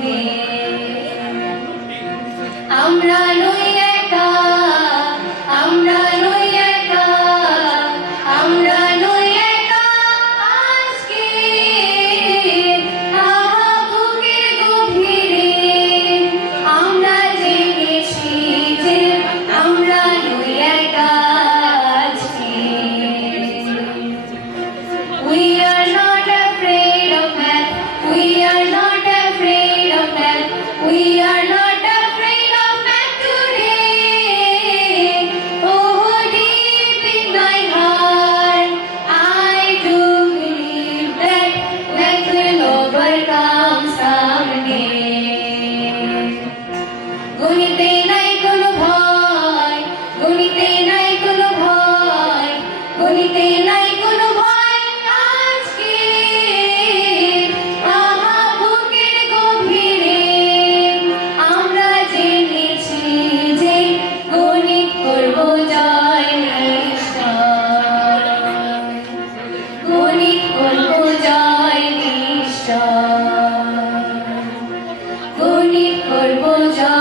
সামনে। আমরা নই একা, আমরা নই একা, আমরা নই একা আজকে। আহা বুকের গভীরে আমরা জেনেছি যে আমরা নই একা আজকে। We are not afraid of man, we are not afraid of man, we are not afraid of man today. Oh, deep in my heart, I do believe that man will overcome someday. গণিতে নাই কোনো ভয়, গণিতে নাই কোনো ভয়, গণিতে নাই কোনো ভয় আজকে। আহা বুকের গভীরে আমরা জেনেছি যে গণিত করব জয় নিশ্চয়, গণিত করব জয় নিশ্চয়, গণিত করব জয়।